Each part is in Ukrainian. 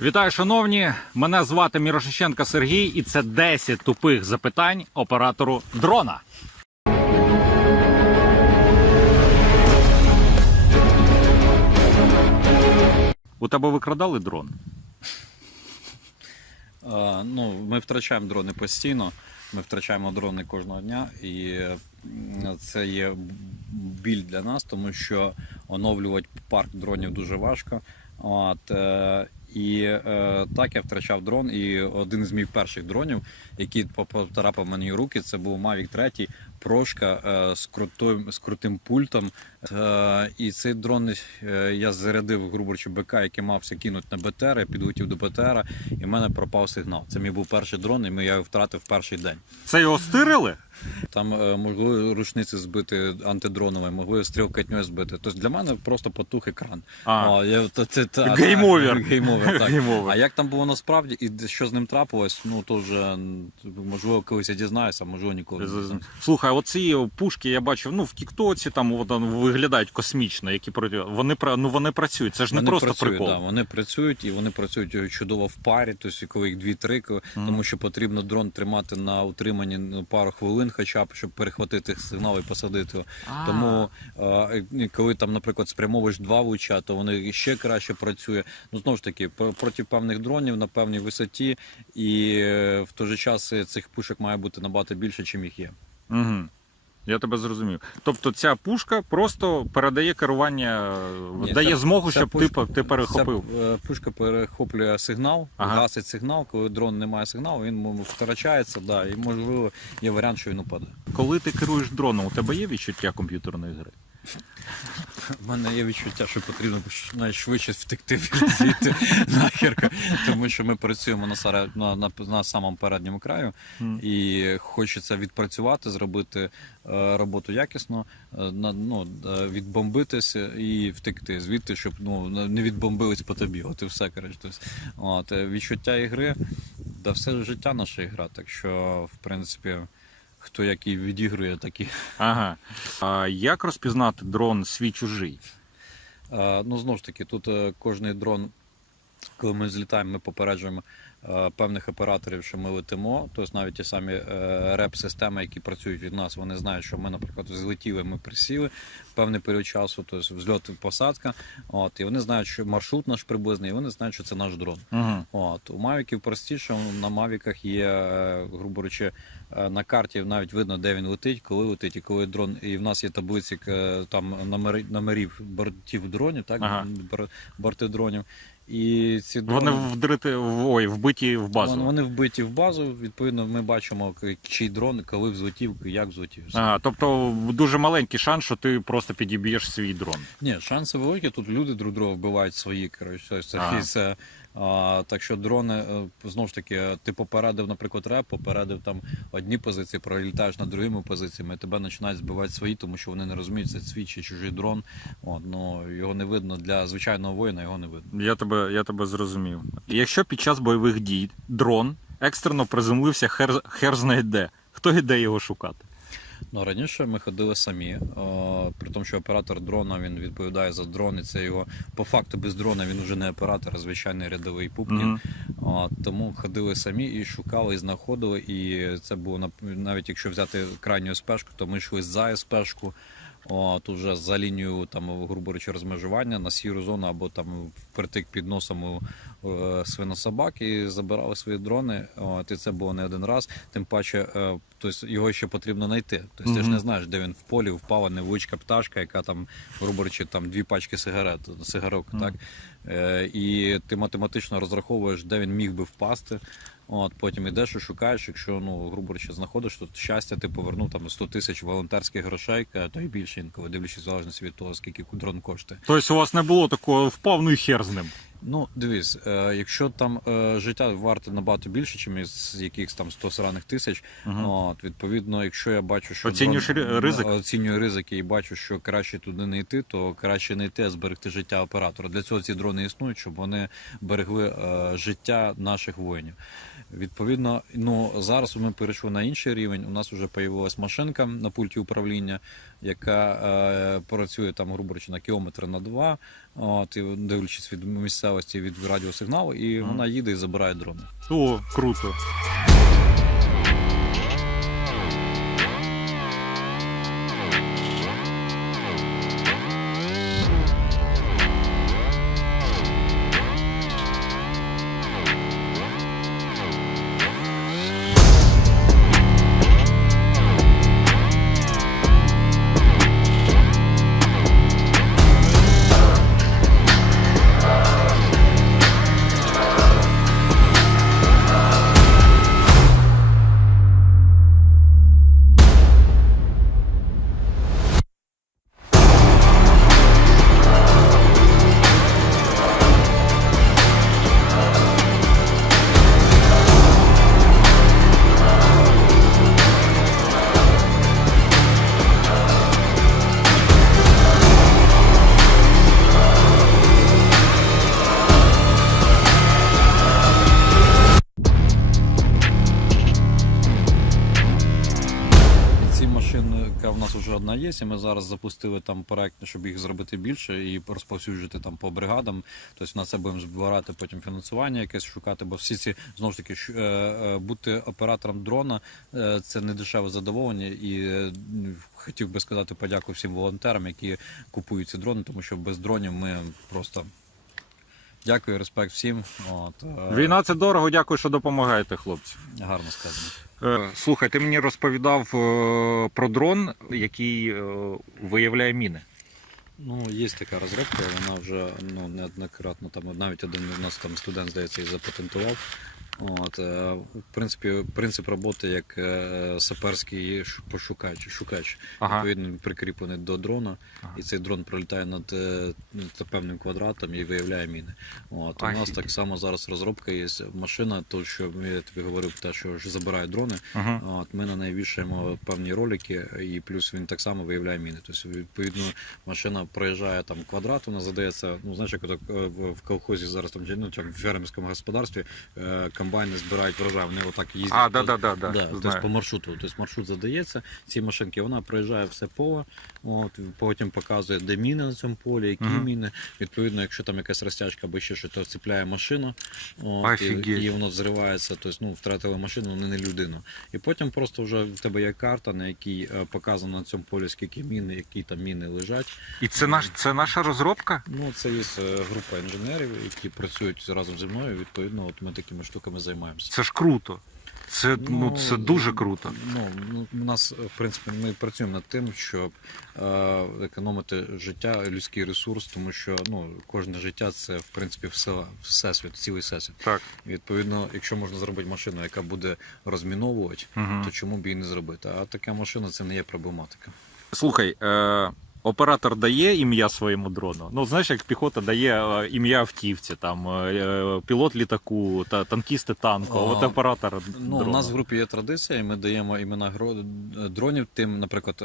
Вітаю, шановні! Мене звати Мірошиченко Сергій, і це 10 тупих запитань оператору дрона. У тебе викрадали дрон? Е, Ну, ми втрачаємо дрони постійно. Ми втрачаємо дрони кожного дня, і це є біль для нас, тому що оновлювати парк дронів дуже важко. От, е, і е, так я втрачав дрон. І один з моїх перших дронів, який потрапив мені в руки, це був Mavic 3 прошка е, з, крутим, з крутим пультом. Е, і цей дрон е, я зарядив грубо кажучи, БК, який мався кинути на БТР, я підлетів до БТР, і в мене пропав сигнал. Це мій був перший дрон, і я його втратив в перший день. Це його стирили? Там могли рушниці збити антидронові, могли стрілкатньою збити. Тобто для мене просто потух екран. А. я, це, це, та- Гейм-овер. Гейм-овер, так. Гейм-овер. А як там було насправді і що з ним трапилось, ну то вже можливо колись я дізнаюся, можливо ніколи. не дізнаюся. Слухай, оці пушки я бачив, ну в Тіктоці там вони виглядають космічно, які вони ну вони працюють. Це ж не Вони просто працюють, прикол. Да, вони працюють і вони працюють чудово в парі, тобто коли їх дві-три, ко- тому що потрібно дрон тримати на утриманні ну, пару хвилин, хоча б щоб перехватити сигнал і посадити. його. А. Тому е, коли там, наприклад, спрямовуєш два луча, то вони ще краще працює. Ну знову ж таки, проти певних дронів на певній висоті, і е, в той же час е, цих пушок має бути набагато більше, чим їх є. Угу. Я тебе зрозумів. Тобто ця пушка просто передає керування, Ні, дає ця- змогу, ця щоб ти, пушка- ти перехопив. Ця е, пушка перехоплює сигнал, Ага. гасить сигнал. Коли дрон не має сигналу, він втрачається, да, і можливо є варіант, що він упаде. Коли ти керуєш дроном, у тебе є відчуття комп'ютерної гри? У мене є відчуття, що потрібно найшвидше втекти від звідти нахер, тому що ми працюємо на, сара- на, на, на самому передньому краю, і хочеться відпрацювати, зробити е, роботу якісно, е, на, ну, е, відбомбитися і втекти звідти, щоб ну, не відбомбились по тобі. От і все, коротше. Тобто, от, відчуття ігри, да все життя наша ігра, так що, в принципі, хто який відігрує, такі. Ага. А як розпізнати дрон свій чужий? Ну, знову ж таки, тут е, кожний дрон, коли ми злітаємо, ми попереджуємо е, певних операторів, що ми летимо. Тобто навіть ті самі е, реп-системи, які працюють від нас, вони знають, що ми, наприклад, злетіли, ми присіли певний період часу, тобто взльот посадка. От, і вони знають, що маршрут наш приблизний, і вони знають, що це наш дрон. Угу. От у Мавіків простіше, на Мавіках є, е, грубо е, на карті навіть видно, де він летить, коли летить, і коли дрон. І в нас є таблиці там номерів бортів дронів, так Ага. Бор- борти дронів. І ці дрони Вони вдрити в ой, вбиті в базу. Вони, вбиті в базу. Відповідно, ми бачимо, к- чий дрон, коли взлетів, як взлетів. А, тобто дуже маленький шанс, що ти просто підіб'єш свій дрон. Ні, шанси великі. Тут люди друг друга вбивають свої. Коротше, це, Ага. це, а, так що дрони е, знову ж таки, ти попередив, наприклад, реп, попередив там одні позиції, пролітаєш над другими позиціями, і тебе починають збивати свої, тому що вони не розуміють, це свій чи чужий дрон. От, ну його не видно для звичайного воїна, його не видно. Я тебе, я тебе зрозумів. Якщо під час бойових дій дрон екстрено приземлився хер, хер знає де, хто йде його шукати? Ну раніше ми ходили самі, о, при тому, що оператор дрона він відповідає за дрон, і це його по факту без дрона він вже не оператор, а звичайний рядовий пупкін. Мгм. О, тому ходили самі і шукали, і знаходили. І це було навіть якщо взяти крайню спешку, то ми йшли за спешку. От уже за лінією там, грубо речі, розмежування на сіру зону або там впритик під носом у е, свинособак і забирали свої дрони. От, і це було не один раз. Тим паче, тобто його ще потрібно знайти. Тобто ти ж не знаєш, де він в полі впала невеличка пташка, яка там, грубо речі, там дві пачки сигарет, сигарок, Мгм. так? Е, і ти математично розраховуєш, де він міг би впасти. От, потім ідеш і шукаєш, якщо ну, грубо речі, знаходиш, то щастя, ти повернув там 100 тисяч волонтерських грошей, а то й більше інколи, дивлячись в залежності від того, скільки дрон коштує. Тобто у вас не було такого впав, ну і хер з ним. Ну, дивись, е, якщо там е, життя варте набагато більше, ніж із якихось там 100 сраних тисяч, угу. от, відповідно, якщо я бачу, що Оцінюєш дрон- ризик? оцінюю ризики і бачу, що краще туди не йти, то краще не йти, а зберегти життя оператора. Для цього ці дрони існують, щоб вони берегли е, життя наших воїнів. Відповідно, ну зараз ми перейшли на інший рівень. У нас вже з'явилася машинка на пульті управління, яка е, працює там, грубо речі, на кілометр на два, от, і дивлячись від місцевості від радіосигналу, і вона їде і забирає дрони. О, круто. Нас вже одна є, і ми зараз запустили там проект, щоб їх зробити більше і розповсюджити там по бригадам. Тобто на це будемо збирати потім фінансування, якесь шукати, бо всі ці знову ж таки е, е, бути оператором дрона е, це не дешеве задоволення. І хотів би сказати подяку всім волонтерам, які купують ці дрони, тому що без дронів ми просто. Дякую, респект всім. От, е, Війна це дорого, дякую, що допомагаєте, хлопці. гарно сказано. Е, Слухай, ти мені розповідав е, про дрон, який виявляє міни. Ну, є така розробка, вона вже ну, неоднократно там навіть один у нас там студент, здається, і запатентував. От, е, в принципі, принцип роботи як е, саперський пошукач, шукач. Ага. Відповідно, прикріплений до дрона, Ага. і цей дрон пролітає над е, ну, певним квадратом і виявляє міни. От, у нас так само зараз розробка є машина, то що я тобі говорив, те, що забирає дрони. Угу. От, ми на неї вішаємо певні ролики, і плюс він так само виявляє міни. Тобто, відповідно, машина проїжджає там квадрат, вона задається, ну знаєш, як в колхозі зараз там, ну, там в фермерському господарстві комбайни збирають врожай, вони отак їздять. А, да, да, да, да, Да, тобто по маршруту. Тобто маршрут задається, ці машинки, вона проїжджає все поле, от, потім показує, де міни на цьому полі, які Мгм. міни. Відповідно, якщо там якась розтяжка або ще щось, то цепляє машину, от, і, і воно зривається, тобто, ну, втратили машину, не, не людину. І потім просто вже в тебе є карта, на якій е, показано на цьому полі, скільки мін, які там міни лежать. І це наш це наша розробка? Ну, це є е, група інженерів, які працюють разом зі мною. Відповідно, от ми такими штуками займаємося. Це ж круто. Це ну, це дуже круто. Ну, ну, у нас, в принципі, ми працюємо над тим, щоб е, економити життя, людський ресурс, тому що ну, кожне життя це, в принципі, все, всесвіт, цілий всесвіт. Так. Відповідно, якщо можна зробити машину, яка буде розміновувати, Угу. то чому б її не зробити? А така машина це не є проблематика. Слухай, е, оператор дає ім'я своєму дрону. Ну, знаєш, як піхота дає е, ім'я автівці, там е, е, пілот літаку, та танкісти танку, А, от оператор Ну, дрона. у нас в групі є традиція, і ми даємо імена дронів тим, наприклад,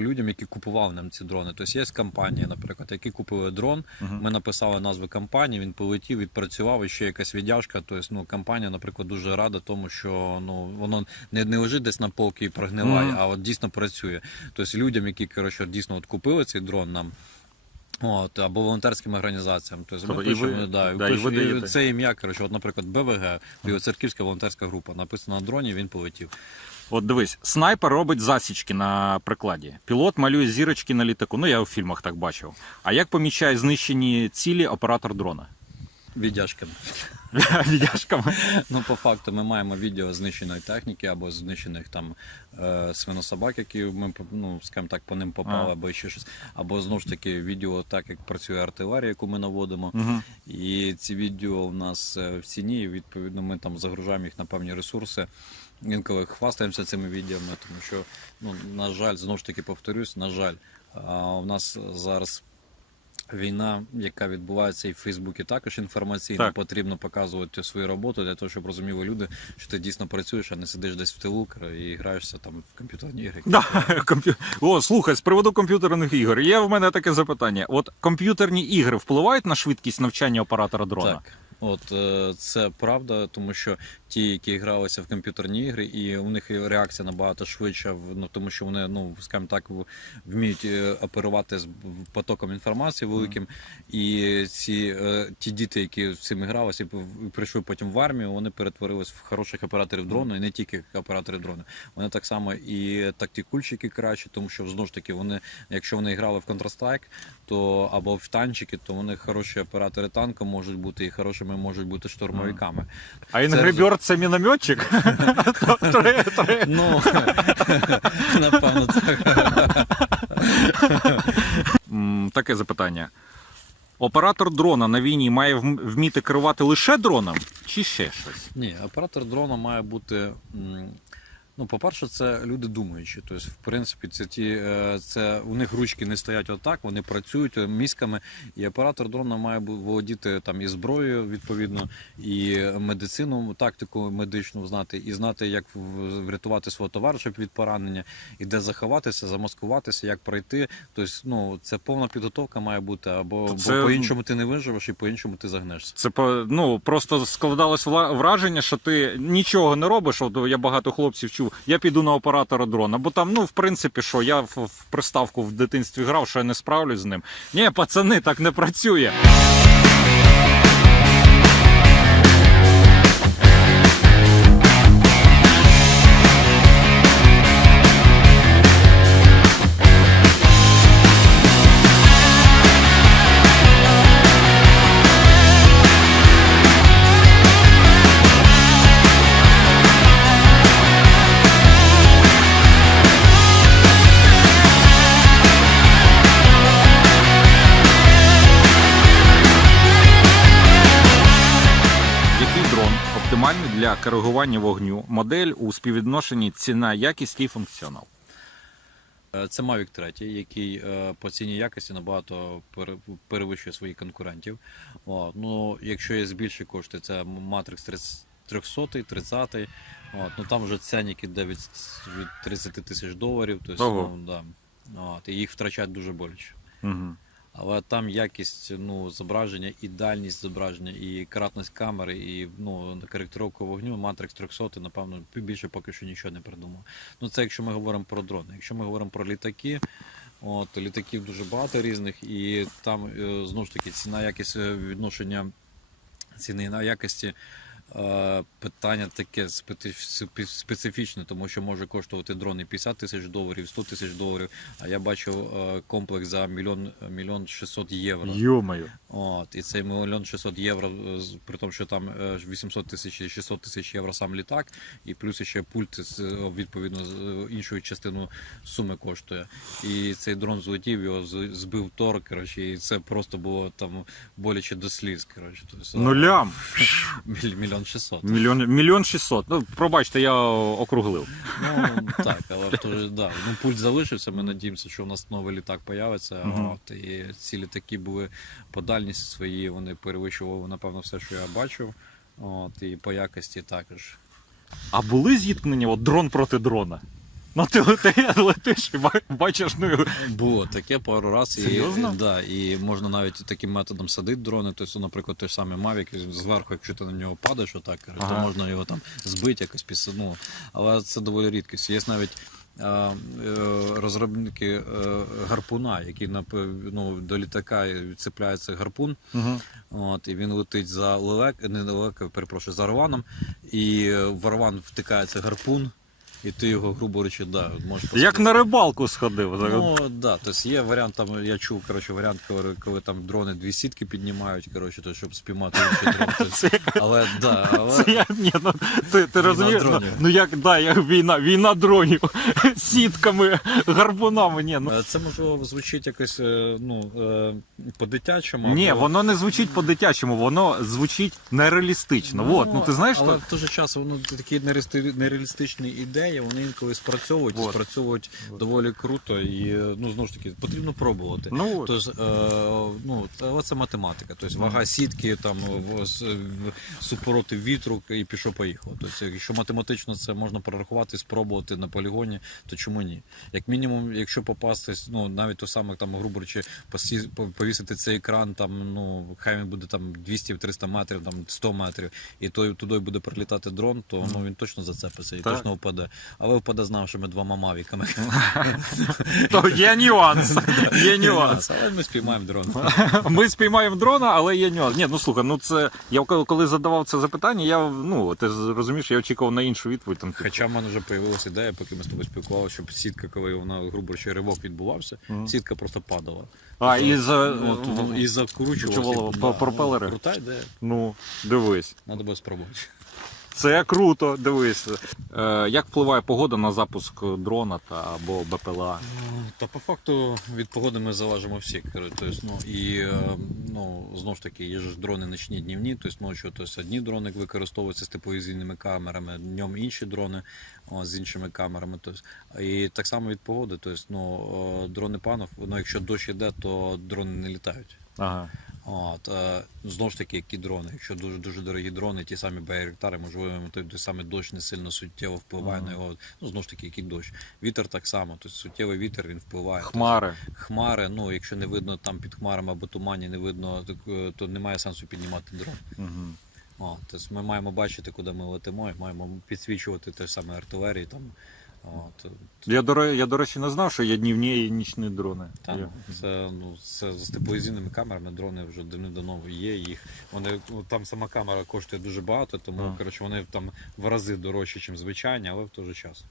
людям, які купували нам ці дрони. Тобто є компанії, наприклад, які купили дрон. Мгм. Ми написали назву компанії, він полетів, відпрацював і ще якась віддяжка. Тобто, ну, компанія, наприклад, дуже рада тому, що ну воно не, не лежить десь на полки і прогниває, Мгм. а от дійсно працює. Тобто людям, які коротше, дійсно от купили цей дрон нам. От, або волонтерським організаціям. Тобто ми Тобто і ви- да, да, пишемо, і даєте. це ім'я, коротше, от, наприклад, БВГ, Білоцерківська волонтерська група. Написано на дроні, він полетів. От дивись, снайпер робить засічки на прикладі. Пілот малює зірочки на літаку. Ну, я у фільмах так бачив. А як помічає знищені цілі оператор дрона? Віддяжками. Відяжками. Ну, по факту, ми маємо відео знищеної техніки або знищених там е, свинособак, які ми ну, скажімо так, по ним попали, або ще щось. Або знову ж таки відео, так як працює артилерія, яку ми наводимо. Угу. І ці відео у нас е, в ціні, і відповідно ми там загружаємо їх на певні ресурси. Інколи хвастаємося цими відео, тому що, ну, на жаль, знову ж таки повторюсь, на жаль, у нас зараз війна, яка відбувається і в Фейсбуці, також інформаційно Так. потрібно показувати свою роботу для того, щоб розуміли люди, що ти дійсно працюєш, а не сидиш десь в тилу і граєшся там в комп'ютерні ігри. Да. О, слухай, з приводу комп'ютерних ігор. Є в мене таке запитання. От комп'ютерні ігри впливають на швидкість навчання оператора дрона? Так, От е, це правда, тому що ті, які гралися в комп'ютерні ігри, і у них реакція набагато швидша, ну тому що вони, ну скажімо так, вміють е, оперувати з потоком інформації великим. І ці е, ті діти, які цим гралися і прийшли потім в армію, вони перетворились в хороших операторів дрону, і не тільки оператори дрону. Вони так само і тактикульщики кращі, тому що знову ж таки вони, якщо вони грали в Counter-Strike, то або в танчики, то вони хороші оператори танка можуть бути і хорошими можуть бути штурмовиками. А Інгребьорд це мінометчик? Ну напевно, так. Таке запитання. Оператор дрона на війні має вміти керувати лише дроном чи ще щось? Ні, оператор дрона має бути. Ну, по-перше, це люди думаючі. Тобто, в принципі, це ті, е, це у них ручки не стоять отак, вони працюють мізками. І оператор дрона має володіти там і зброєю, відповідно, і медицину, тактику медичну знати, і знати, як врятувати свого товариша від поранення, і де заховатися, замаскуватися, як пройти. Тобто, ну, це повна підготовка має бути, або, Це- бо по-іншому ти не виживеш, і по-іншому ти загнешся. Це по- ну, просто складалось враження, що ти нічого не робиш. От я багато хлопців чув, я піду на оператора дрона. Бо там, ну, в принципі, що я в, в приставку в дитинстві грав, що я не справлюсь з ним. Ні, пацани, так не працює. Оптимальний для коригування вогню? Модель у співвідношенні ціна, якість і функціонал. Е, Це Mavic 3, який е, по ціні якості набагато перевищує своїх конкурентів. От. Ну, якщо є більші кошти, це Matrix 300, 30. От. Ну, там вже ценник іде від 30 тисяч доларів. Тобто, ну, да. От. І їх втрачають дуже боляче. Угу. Але там якість ну, зображення і дальність зображення, і кратність камери, і ну, коректировка вогню, Matrix 300, напевно, більше поки що нічого не придумав. Ну, це якщо ми говоримо про дрони. Якщо ми говоримо про літаки, от, літаків дуже багато різних, і там е, знову ж таки ціна якість е, відношення ціни на якості. Е, Питання таке специфічне, тому що може коштувати дрон і 50 тисяч доларів, 100 тисяч доларів. А я бачив е, комплекс за мільйон, мільйон 600 євро. Йомаю. От, і цей мільйон 600 євро, е, при тому, що там е, 800 тисяч і 600 тисяч євро сам літак, і плюс ще пульт е, відповідно з е, іншою частиною суми коштує. І цей дрон злетів, його збив тор, коротше, і це просто було там боляче до сліз. Коротше, тобто, Нулям. міль- мільйон 600. Мільйон, мільйон шістсот. Ну, пробачте, я округлив. Ну так, але то да. ну, пульт залишився. Ми надіємося, що у нас новий літак появиться. Угу. От, і ці літаки були по дальності свої, вони перевищували, напевно, все, що я бачив. От, і по якості також. А були зіткнення от дрон проти дрона? Ну ти лети- летиш і бачиш, ну Було таке пару разів. Серйозно? І, да, і можна навіть таким методом садити дрони. Тобто, наприклад, той самий Mavic, зверху, якщо ти на нього падаєш, отак, Ага. то можна його там збити якось після. Ну, але це доволі рідкість. Є навіть е, розробники е, гарпуна, які ну, до літака відцепляється гарпун. Угу. От, і він летить за лелек, не лелека, перепрошую, за рваном, і е, в рван втикається гарпун, і ти його, грубо говорячи, да, можеш як на рибалку сходив. Ну да, тобто є варіант, там я чув, коротше, варіант, коли, коли там дрони дві сітки піднімають, коротше, то, щоб спіймати інший дрон. Тобто, Це, але да, але це я, ні, ну, ти, ти Війна розумієш? Ну, дронів. ну як, да, як війна, війна дронів, сітками, гарбунами. Ні, ну, е, це можливо звучить якось е, ну, е, по-дитячому. ні, або- воно не звучить по-дитячому, воно звучить нереалістично. Ну, от, ну ти знаєш, але що... в той же час воно такі нереалісти- нереалістичні ідеї, ідеї, вони інколи спрацьовують, і Вот. спрацьовують доволі круто. І ну знову ж таки потрібно пробувати. Ну, Тож, е, ну, оце математика. Тобто вага сітки, там в- в- супроти вітру і пішов поїхав. Тобто, якщо математично це можна прорахувати, спробувати на полігоні, то чому ні? Як мінімум, якщо попастись, ну навіть то саме там, грубо речі, повісити цей екран, там ну хай він буде там 200-300 метрів, там 100 метрів, і той туди буде прилітати дрон, то ну він точно зацепиться і Так. точно впаде. Але впаде з нашими двома мавіками. то є нюанс. Є нюанс. Але ми спіймаємо дрон. Ми спіймаємо дрона, але є нюанс. Ні, ну слухай, ну це я коли- задавав це запитання, я ну ти розумієш, я очікував на іншу відповідь. Там, типу, Хоча в мене вже з'явилася ідея, поки ми з тобою спілкувалися, щоб сітка, коли вона грубо речі, ривок відбувався, сітка просто падала. А, і за, Ну, і. Закручувала пропелери? Крута ідея, ну, дивись. треба було спробувати. Це круто, дивись. Е, як впливає погода на запуск дрона та або БПЛА? Та по факту від погоди ми залежимо всі. Тобто, ну, і е, ну, знову ж таки, є ж дрони ночні, днівні, тобто ночі тобто, одні дрони використовуються з тепловізійними камерами, днем інші дрони о, з іншими камерами. Тобто, і так само від погоди. Тобто, ну, дрони панов, ну, якщо дощ іде, то дрони не літають. Ага. От, е, знову ж таки, які дрони. Якщо дуже дуже дорогі дрони, ті самі байректари, можливо, той, той самий дощ не сильно суттєво впливає Ага. на його. Ну, знову ж таки, який дощ. Вітер так само, тобто суттєвий вітер він впливає. Хмари. Тобто, хмари, ну якщо не видно там під хмарами або тумані, не видно, так, е, то немає сенсу піднімати дрон. Угу. О, тобто ми маємо бачити, куди ми летимо, і маємо підсвічувати те саме артилерії. Там, от, Я, до, я, до речі, не знав, що є днівні і нічні дрони. Так, Я- це ну це з тепловізійними камерами. Дрони вже давним-давно є. Їх вони ну, там сама камера коштує дуже багато, тому коротше вони там в рази дорожчі, ніж звичайні, але в той же час.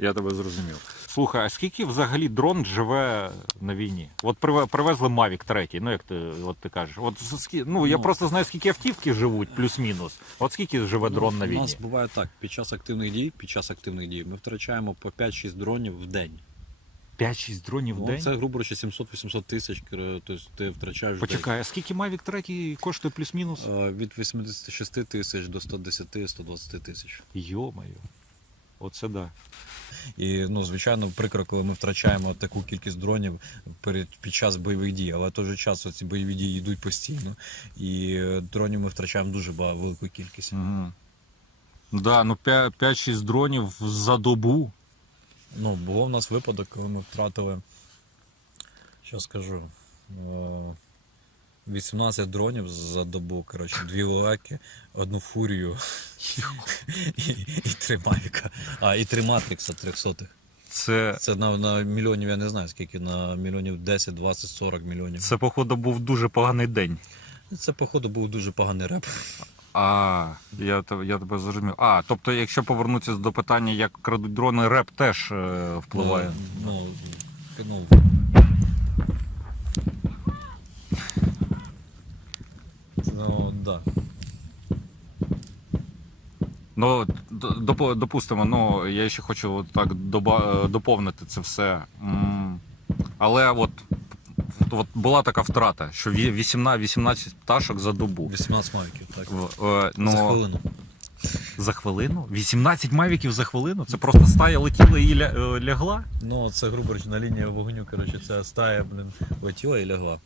Я тебе зрозумів. Слухай, а скільки взагалі дрон живе на війні? От приве- привезли Mavic 3, ну як ти, от ти кажеш. От скі- ну, я Ну. просто знаю, скільки автівки живуть, плюс-мінус. От скільки живе дрон на У війні? нас буває так: під час активних дій, під час активних дій ми втрачаємо по 5-6 дронів в день. 5-6 дронів в Ну, день? це грубо речі 700-800 тисяч. кр- Тобто ти втрачаєш в день. Почекай, а скільки Mavic 3 коштує плюс-мінус? Е, від 86 тисяч до 110-120 тисяч. Йо-моє. Оце да. І ну, звичайно, прикро, коли ми втрачаємо таку кількість дронів перед під час бойових дій. Але в той же час ці бойові дії йдуть постійно. І е, дронів ми втрачаємо дуже багато велику кількість. Угу. Да, ну 5-6 дронів за добу. Ну, було в нас випадок, коли ми втратили, що скажу, е, 18 дронів за добу, коротше, дві лелеки, одну фурію і, і три мавіка. А, і три матрикса 300. Це, Це на, на мільйонів, я не знаю скільки, на мільйонів 10, 20, 40 мільйонів. це, походу, був дуже поганий день. Це, походу, був дуже поганий реп. А, я, те- я тебе зрозумів. А, тобто, якщо повернутися до питання, як крадуть дрони, реп теж е, впливає. Ну, ну, ну, да. Ну, д- допо- допустимо, ну, я ще хочу от так доба- е, доповнити це все. М, Але от, от була така втрата, що ві- 18, 18 пташок за добу. 18 мавіків, так. В- е, ну, За хвилину. За хвилину? 18 мавіків за хвилину? Це просто стая летіла і ля- е, лягла? Ну, це грубо речі, на лінії вогню, коротше, ця стая, блин, летіла і лягла.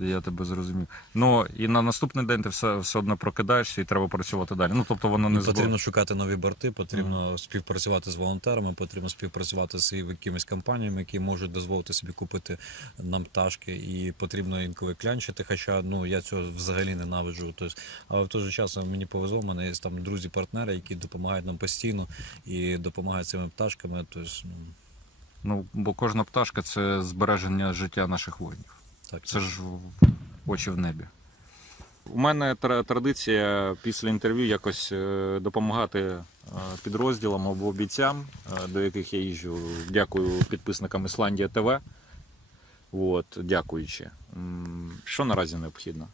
Я тебе зрозумів. Ну і на наступний день ти все, все одно прокидаєшся і треба працювати далі. Ну тобто воно не потрібно збо... шукати нові борти, потрібно співпрацювати з волонтерами, потрібно співпрацювати з якимись компаніями, які можуть дозволити собі купити нам пташки, і потрібно інколи клянчити. Хоча ну я цього взагалі ненавиджу. Тобто, але в той же час мені повезло, в мене є там друзі-партнери, які допомагають нам постійно і допомагають цими пташками. Тобто, ну, Ну бо кожна пташка це збереження життя наших воїнів. Так, Це ж очі в небі. У мене традиція після інтерв'ю якось е, допомагати е, підрозділам або бійцям, е, до яких я їжджу. Дякую підписникам Ісландія ТВ. От, дякуючи. Що наразі необхідно?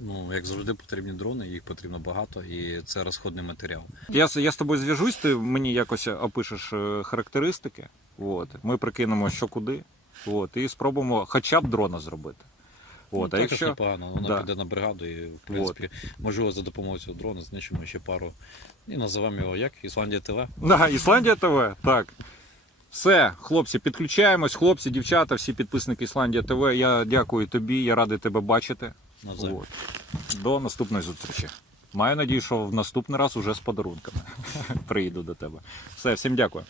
Ну, як завжди, потрібні дрони, їх потрібно багато, і це розходний матеріал. Я, з- я з тобою зв'яжусь, ти мені якось опишеш характеристики. От. Ми прикинемо, що куди. От, і спробуємо хоча б дрона зробити. От, а також якщо непогано, вона Да. піде на бригаду і, в принципі, можливо, за допомогою цього дрона знищимо ще пару. І називаємо його як? Ісландія ТВ. Да, Ісландія ТВ, так. Все, хлопці, підключаємось. Хлопці, дівчата, всі підписники Ісландія ТВ. Я дякую тобі, я радий тебе бачити. От. До наступної зустрічі. Маю надію, що в наступний раз уже з подарунками приїду до тебе. Все, всім дякую.